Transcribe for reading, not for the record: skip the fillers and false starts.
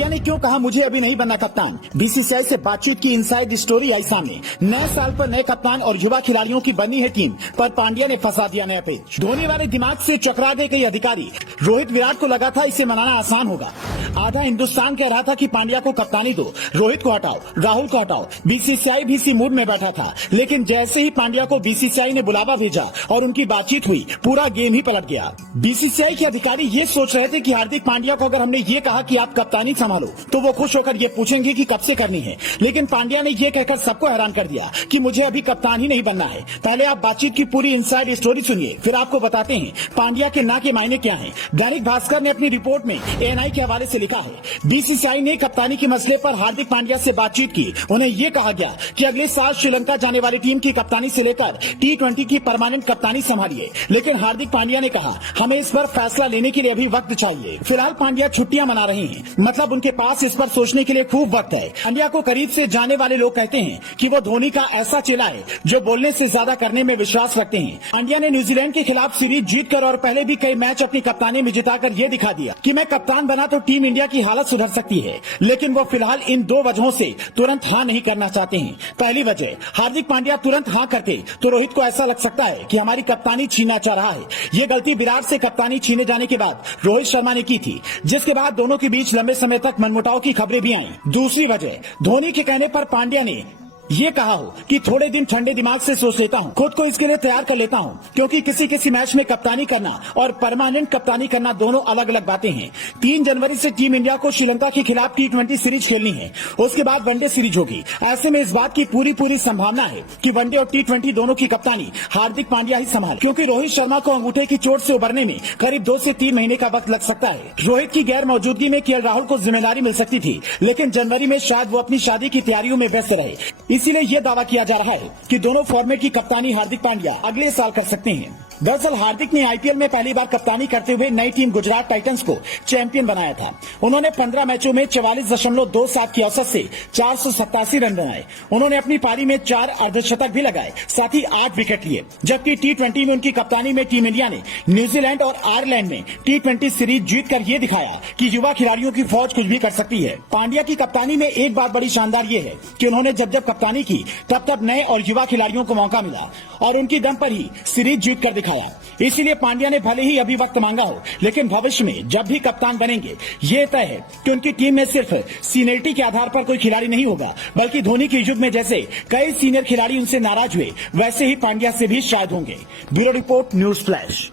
पांड्या ने क्यों कहा मुझे अभी नहीं बनना कप्तान? बीसीसीआई से बातचीत की इनसाइड स्टोरी आई सामने। नए साल पर नए कप्तान और युवा खिलाड़ियों की बनी है टीम, पर पांड्या ने फंसा दिया नया पेच। धोनी वाले दिमाग से चकरा गए कई अधिकारी। रोहित विराट को लगा था इसे मनाना आसान होगा। आधा हिंदुस्तान कह रहा था कि पांड्या को कप्तानी दो, रोहित को हटाओ, राहुल को हटाओ। बीसीसीआई भी इसी मूड में बैठा था, लेकिन जैसे ही पांड्या को बीसीसीआई ने बुलावा भेजा और उनकी बातचीत हुई, पूरा गेम ही पलट गया। बीसीसीआई के अधिकारी ये सोच रहे थे कि हार्दिक पांड्या को अगर हमने ये कहा कि आप कप्तानी संभालो तो वो खुश होकर ये पूछेंगे कि कब से करनी है, लेकिन पांड्या ने ये कहकर सबको हैरान कर दिया कि मुझे अभी कप्तान ही नहीं बनना है। पहले आप बातचीत की पूरी इनसाइड स्टोरी सुनिए, फिर आपको बताते हैं पांड्या के ना के मायने क्या हैं। दैनिक भास्कर ने अपनी रिपोर्ट में एएनआई के हवाले से लिखा है, बीसीसीआई ने कप्तानी के मसले पर हार्दिक पांड्या से बातचीत की। उन्हें ये कहा गया कि अगले साल श्रीलंका जाने वाली टीम की कप्तानी से लेकर T20 की परमानेंट कप्तानी संभालिए, लेकिन हार्दिक पांड्या ने कहा हमें इस पर फैसला लेने के लिए अभी वक्त चाहिए। फिलहाल पांड्या छुट्टियां मना रहे हैं, मतलब उनके पास इस पर सोचने के लिए खूब वक्त है। पांड्या को करीब से जाने वाले लोग कहते हैं कि वो धोनी का ऐसा चेला है जो बोलने से ज्यादा करने में विश्वास रखते हैं। पांड्या ने न्यूजीलैंड के खिलाफ सीरीज जीतकर और पहले भी कई मैच अपनी कप्तानी में जिताकर ये दिखा दिया कि मैं कप्तान बना तो टीम इंडिया की हालत सुधर सकती है, लेकिन वो फिलहाल इन दो वजहों से तुरंत हाँ नहीं करना चाहते हैं। पहली वजह, हार्दिक पांड्या तुरंत हाँ करते तो रोहित को ऐसा लग सकता है कि हमारी कप्तानी छीनना चाह रहा है। ये गलती विराट से कप्तानी छीने जाने के बाद रोहित शर्मा ने की थी, जिसके बाद दोनों के बीच लंबे समय तक मनमुटाव की खबरें भी आईं। दूसरी वजह, धोनी के कहने पर पांड्या ने ये कहा हो कि थोड़े दिन ठंडे दिमाग से सोच लेता हूँ, खुद को इसके लिए तैयार कर लेता हूँ, क्योंकि किसी किसी मैच में कप्तानी करना और परमानेंट कप्तानी करना दोनों अलग अलग बातें हैं। 3 जनवरी से टीम इंडिया को श्रीलंका के खिलाफ T20 सीरीज खेलनी है, उसके बाद वनडे सीरीज होगी। ऐसे में इस बात की पूरी संभावना है कि वनडे और T20 दोनों की कप्तानी हार्दिक पांड्या ही संभाले, क्योंकि रोहित शर्मा को अंगूठे की चोट से उबरने में करीब 2 से 3 महीने का वक्त लग सकता है। रोहित की गैर मौजूदगी में केएल राहुल को जिम्मेदारी मिल सकती थी, लेकिन जनवरी में शायद वो अपनी शादी की तैयारियों में व्यस्त रहे, इसीलिए ये दावा किया जा रहा है कि दोनों फॉर्मेट की कप्तानी हार्दिक पांड्या अगले साल कर सकते हैं। दरअसल हार्दिक ने आईपीएल में पहली बार कप्तानी करते हुए नई टीम गुजरात टाइटंस को चैंपियन बनाया था। उन्होंने 15 मैचों में 44.27 की औसत से 487 रन बनाए। उन्होंने अपनी पारी में 4 अर्धशतक भी लगाए, साथ ही 8 विकेट लिए। जबकि T20 में उनकी कप्तानी में टीम इंडिया ने न्यूजीलैंड और आयरलैंड में T20 सीरीज जीतकर ये दिखाया कि युवा खिलाड़ियों की फौज कुछ भी कर सकती है। पांड्या की कप्तानी में एक बात बड़ी शानदार ये है कि उन्होंने जब कप्तानी की तब नए और युवा खिलाड़ियों को मौका मिला और उनकी दम पर ही सीरीज जीत कर दिखाया। इसीलिए पांड्या ने भले ही अभी वक्त मांगा हो, लेकिन भविष्य में जब भी कप्तान बनेंगे ये तय है कि उनकी टीम में सिर्फ सीनियरिटी के आधार पर कोई खिलाड़ी नहीं होगा, बल्कि धोनी के युग में जैसे कई सीनियर खिलाड़ी उनसे नाराज हुए, वैसे ही पांड्या से भी शायद होंगे। Bureau report, news flash.